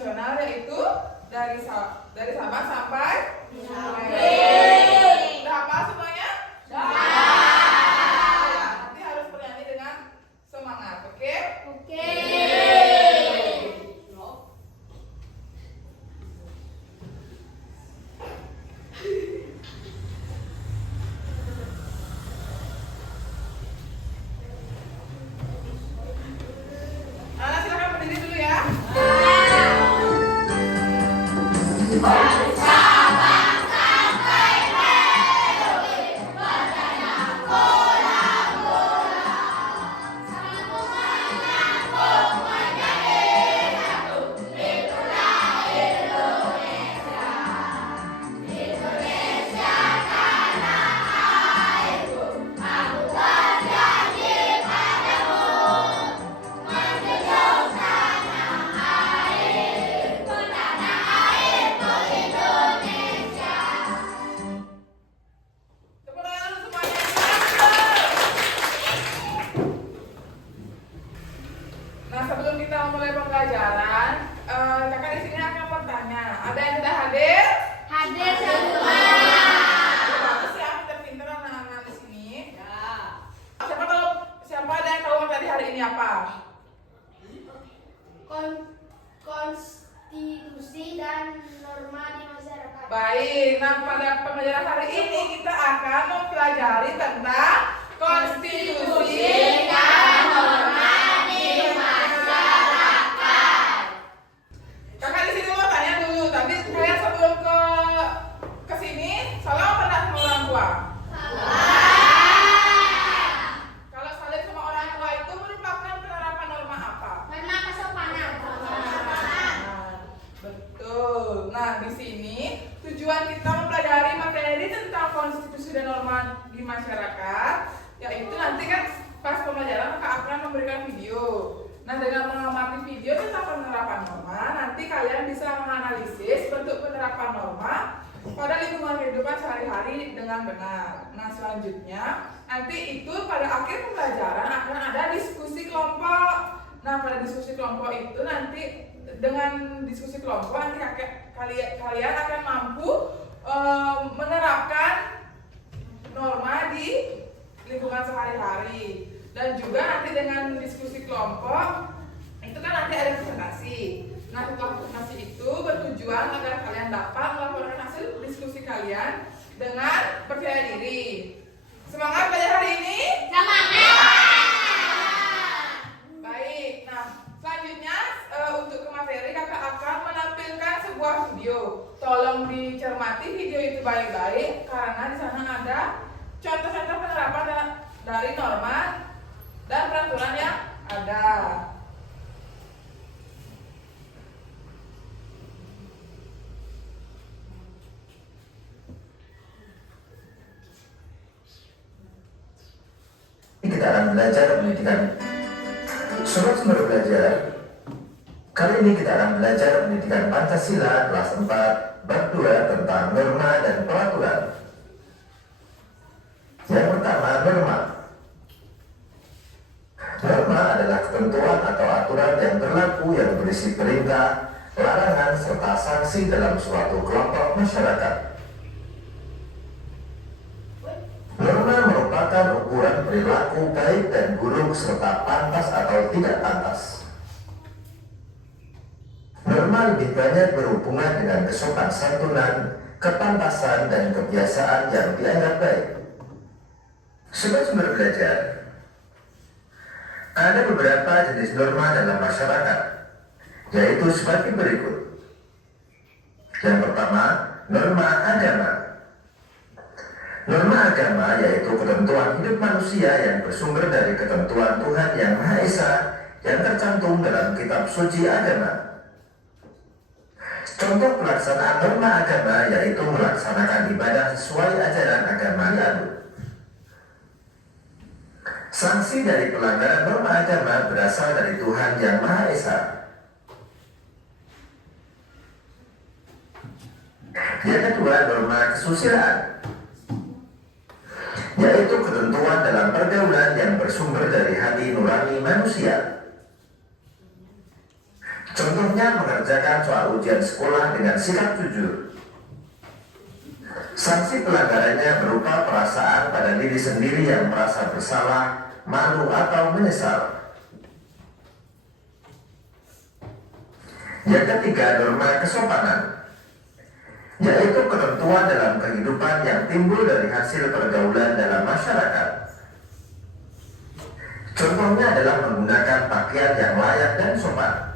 nasional, yaitu dari Sabang sampai Merauke. Udah hafal semuanya? Nanti harus bernyanyi dengan semangat, oke? Oke. Anak silakan berdiri dulu ya. Tepuk tangan dulu semuanya. Nah, sebelum kita mulai pembelajaran, kakak di sini akan bertanya. Ada yang sudah hadir? Hadir semua. Bagus ya, pinter-pinter anak-anak di sini. Siapa ada yang tahu materi hari ini apa? Konstitusi dan norma di masyarakat. Baik, nah pada pembelajaran hari ini kita akan mempelajari tentang konstitusi dan norma di masyarakat. Kakak di sini mau tanya dulu, tadi kalian sebelum ke sini, salam pernah sama orang tua? Kalau saling sama orang tua itu merupakan penerapan norma apa? Norma kesopanan. Betul. Nah, di sini tujuan kita mempelajari materi tentang konstitusi dan norma di masyarakat, yaitu nanti kan pas pembelajaran kakak akan memberikan video. Nah, dengan mengamati video tentang penerapan norma, nanti kalian bisa menganalisis bentuk penerapan norma pada lingkungan kehidupan sehari-hari dengan benar. Nah, selanjutnya nanti itu pada akhir pembelajaran akan ada diskusi kelompok. Nah, pada diskusi kelompok itu nanti dengan diskusi kelompok nanti kalian akan mampu menerapkan norma di lingkungan sehari-hari. Dan juga nanti dengan diskusi kelompok itu kan nanti ada presentasi. Nah, setelah presentasi itu bertujuan agar kalian dapat melaporkan hasil diskusi kalian dengan percaya diri. Semangat belajar hari ini? Baik, nah selanjutnya untuk ke materi kakak akan menampilkan sebuah video. Tolong dicermati video itu baik-baik karena di sana ada contoh-contoh penerapan dari norma dan peraturan yang ada. Kita akan belajar pendidikan. Sobat Sumber Belajar, kali ini kita akan belajar pendidikan Pancasila kelas 4 bab 2 tentang norma dan peraturan. Yang pertama, norma. Norma adalah ketentuan atau aturan yang berlaku yang berisi perintah, larangan, serta sanksi dalam suatu kelompok masyarakat. Norma merupakan ukuran perilaku baik dan buruk serta pantas atau tidak pantas. Norma lebih banyak berhubungan dengan kesopan santunan, kepantasan, dan kebiasaan yang dianggap baik. Sobat Sumber Belajar, ada beberapa jenis norma dalam masyarakat, yaitu sebagai berikut. Yang pertama, norma agama. Norma agama yaitu ketentuan hidup manusia yang bersumber dari ketentuan Tuhan Yang Maha Esa yang tercantum dalam kitab suci agama. Contoh pelaksanaan norma agama yaitu melaksanakan ibadah sesuai ajaran agama lalu. Sanksi dari pelanggaran norma agama berasal dari Tuhan Yang Maha Esa. Yang kedua, norma kesusilaan, yaitu ketentuan dalam pergaulan yang bersumber dari hati nurani manusia. Contohnya Contohnya mengerjakan soal ujian sekolah dengan sikap jujur. Sanksi pelanggarannya berupa perasaan pada diri sendiri yang merasa bersalah, malu atau menyesal. Yang ketiga, norma kesopanan, yaitu ketentuan dalam kehidupan yang timbul dari hasil pergaulan dalam masyarakat. Contohnya adalah menggunakan pakaian yang layak dan sopan.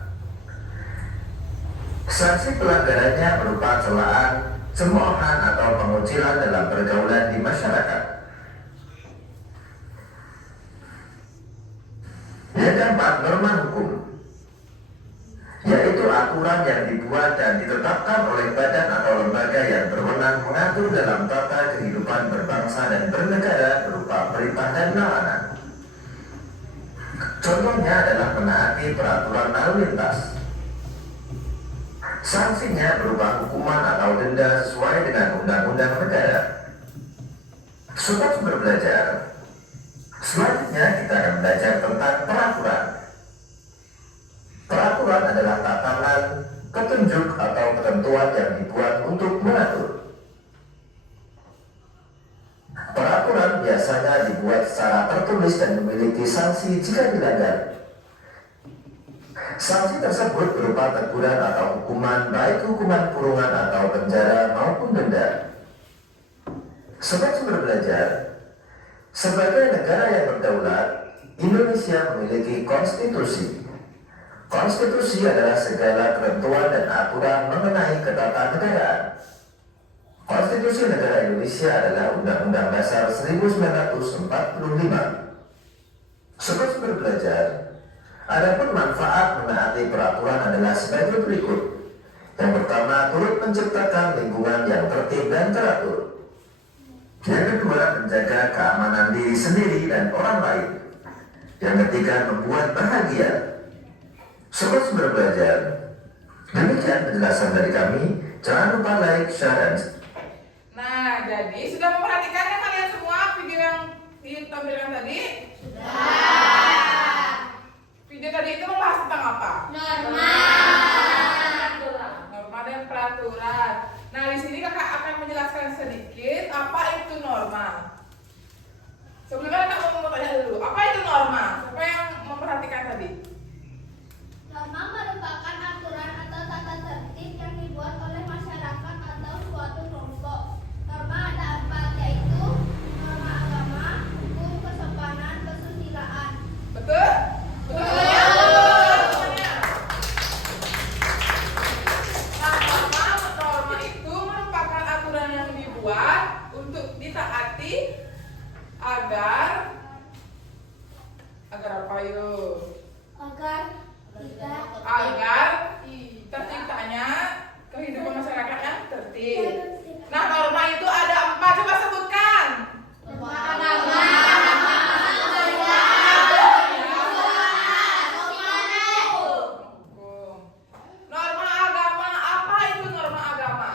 Sanksi pelanggarannya berupa celaan, cemoohan atau pengucilan dalam pergaulan di masyarakat. Yang keempat, norma hukum, yaitu aturan yang dibuat dan ditetapkan oleh badan atau lembaga yang berwenang mengatur dalam tata kehidupan berbangsa dan bernegara berupa perintah dan larangan. Contohnya adalah menaati peraturan lalu lintas. Sanksinya berupa hukuman atau denda sesuai dengan undang-undang negara. Sobat Sumber Belajar, selanjutnya kita akan belajar tentang peraturan. Peraturan adalah tatanan, petunjuk atau ketentuan yang dibuat untuk mengatur. Peraturan biasanya dibuat secara tertulis dan memiliki sanksi jika dilanggar. Sanksi tersebut berupa teguran atau hukuman, baik hukuman kurungan atau penjara maupun denda. Sobat Sumber Belajar, sebagai negara yang berdaulat, Indonesia memiliki konstitusi. Konstitusi adalah segala ketentuan dan aturan mengenai ketatanegaraan. Konstitusi negara Indonesia adalah Undang-Undang Dasar 1945. Sobat Sumber Belajar, adapun manfaat menaati peraturan adalah sebagai berikut. Yang pertama, turut menciptakan lingkungan yang tertib dan teratur. Yang kedua, menjaga keamanan diri sendiri dan orang lain. Yang ketiga, membuat bahagia. Sobat Sumber Belajar, demikian penjelasan dari kami. Jangan lupa like, share, dan Nah, jadi sudah memperhatikan ya kalian semua video yang ditampilkan tadi? Sudah. Video tadi itu membahas tentang apa? Norma. Norma dan peraturan. Nah, di sini kakak akan menjelaskan sedikit apa itu norma. Sebelumnya kakak mau tanya dulu, apa itu norma? Siapa yang memperhatikan tadi? Norma merupakan aturan atau tata tertib yang dibuat oleh masyarakat atau suatu kelompok. Norma ada 4, yaitu norma agama, hukum, kesopanan, kesusilaan. Betul? Betul. Nah, norma itu merupakan aturan yang dibuat untuk ditaati agar apa yuk? Agar terciptanya kehidupan masyarakat yang tertib. Nah, norma itu ada 4, coba sebutkan. Norma agama, apa itu norma agama?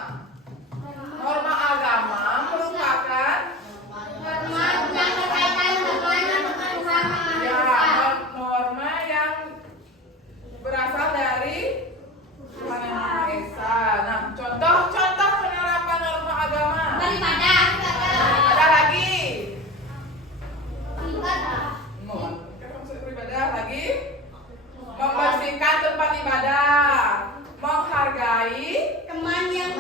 Norma agama merupakan norma yang berasal dari Tuhan Yang Maha Esa. Nah, contoh penerapan norma agama. Ada lagi. Beribadah lagi. Membersihkan tempat ibadah. Menghargai Teman yang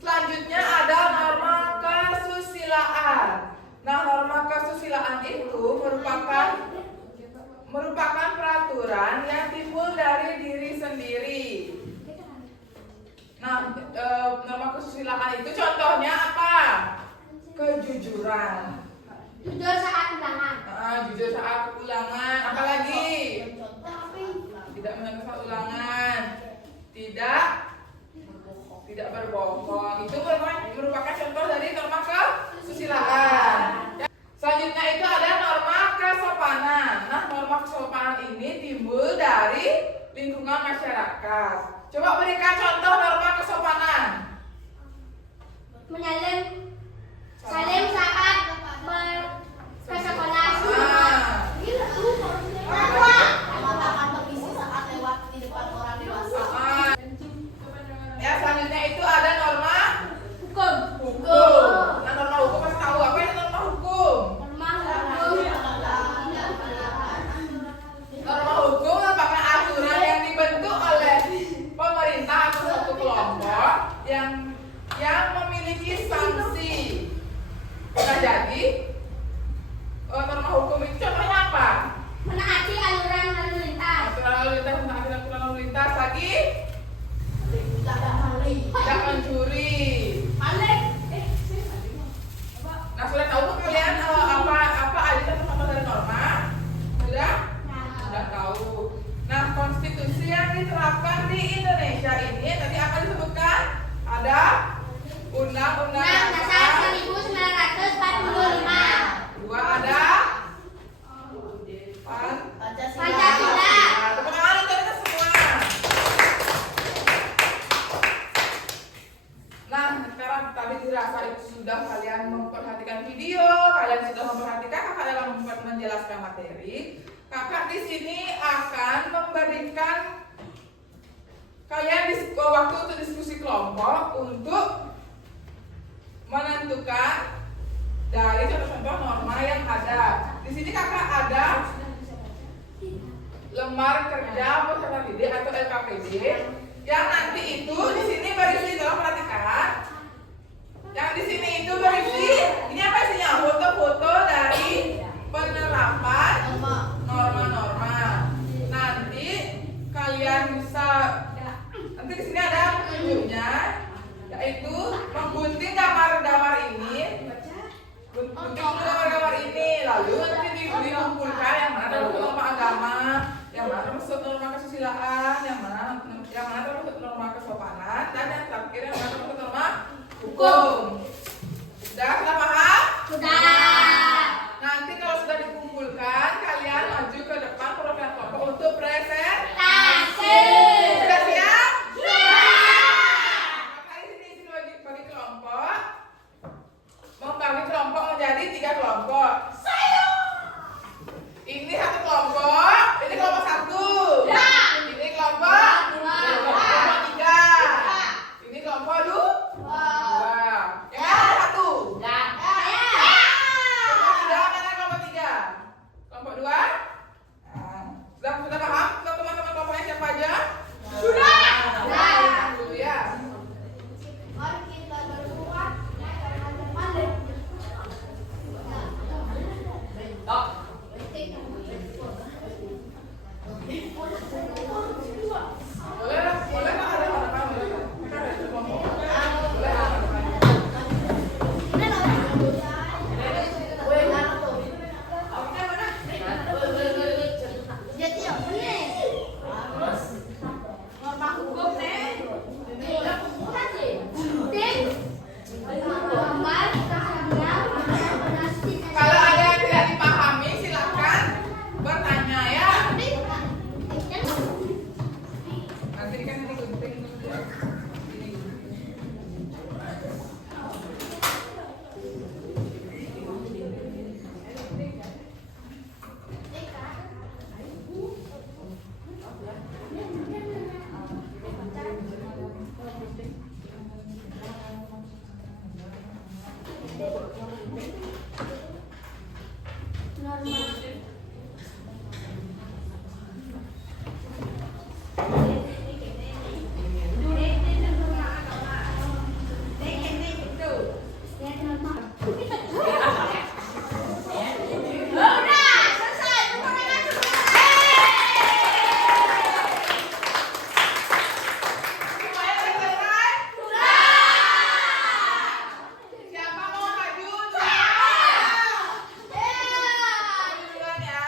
Selanjutnya ada norma kesusilaan. Nah, norma kesusilaan itu merupakan peraturan yang timbul dari diri sendiri. Nah, norma kesusilaan itu contohnya apa? Kejujuran. jujur saat ulangan. Jujur saat ulangan. Apalagi? Tidak melakukan ulangan. Tidak berbohong. Itu merupakan contoh dari norma kesusilaan. Selanjutnya itu ada norma kesopanan. Nah, norma kesopanan ini timbul dari lingkungan masyarakat. Coba berikan contoh norma kesopanan. Salim saat ke sekolah. diterapkan di Indonesia ini tadi akan disebutkan ada Undang-Undang Dasar 1945. Dua ada Pancasila. Nah, tepuk tangan untuk kita semua. Nah, sekarang tadi dirasa itu sudah kalian memperhatikan video, kalian sudah memperhatikan kakak dalam menjelaskan materi. Kakak di sini akan memberikan kalian waktu untuk diskusi kelompok untuk menentukan dari contoh-contoh norma yang ada. Di sini kakak ada lembar kerja peserta didik atau LKPD yang nanti itu di sini berisi, tolong perhatikan. Yang di sini itu berisi, ini apa isinya? Foto-foto dari penerapan norma-norma. Nanti kalian bisa, nanti di sini ada petunjuknya, yaitu menggunting gambar-gambar ini, gambar-gambar ini, lalu nanti dikumpulkan yang mana termasuk norma agama, yang mana termasuk norma kesusilaan, yang mana termasuk norma kesopanan, dan yang terakhir yang mana termasuk norma hukum. Sudah paham? Sudah. Nanti kalau sudah dikumpulkan, kalian maju ke depan perwakilan kelompok untuk presentasi. Sudah siap? Maka di sini bagi kelompok, membagi kelompok menjadi 3 kelompok. Ini satu kelompok, ini kelompok 1. Ini kelompok 3. Ini kelompok 2. Yang mana satu? Kelompok 3. Kelompok 2? Sudah paham? Teman-teman kelompoknya siapa aja? Sudah. Dulu ya. Boleh nggak ada harapan? Kita ada itu kelompok. Boleh harapan. Kalau ada yang tidak dipahami silakan bertanya ya. Nanti kan nanti gunting. Semuanya sudah selesai? Siapa mau maju? Duluan ya.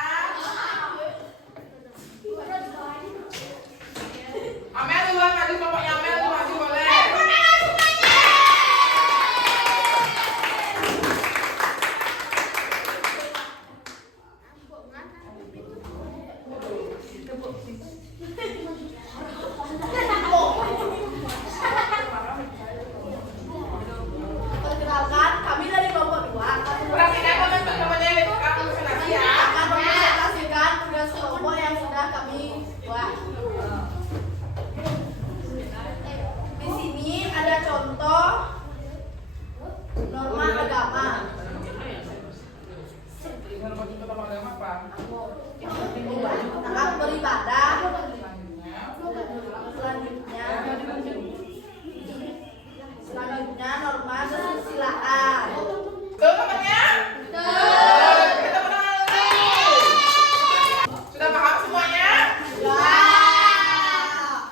Amel duluan maju, kelompoknya Amel tuh maju boleh. Perkenalkan, kami dari kelompok 2 Perhatikan teman-temannya itu kamu presentasi ya. akan mempresentasikan tugas kelompok yang sudah kami buat. Di sini ada contoh norma agama. Tentang beribadah. Selanjutnya norma kesusilaan. Tuh temannya? Kita menang lagi. Sudah paham semuanya?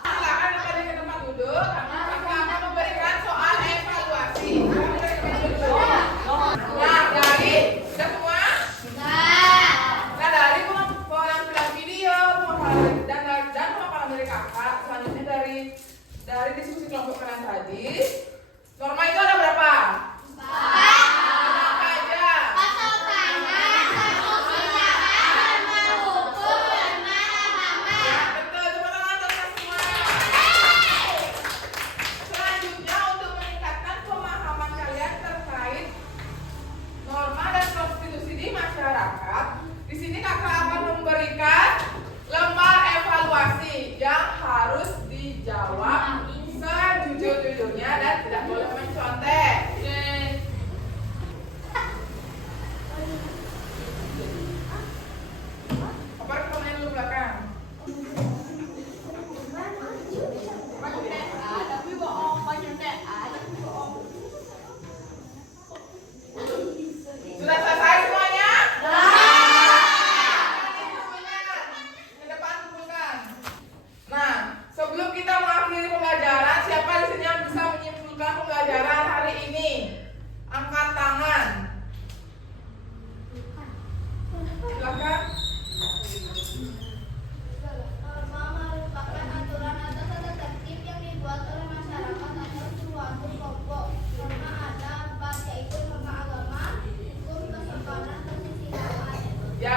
Silakan kembali ke tempat duduk. Kita akan memberikan soal evaluasi. Nah, dari sudah semua? Nah, dari pengambilan video,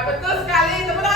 betul sekali. Tepuk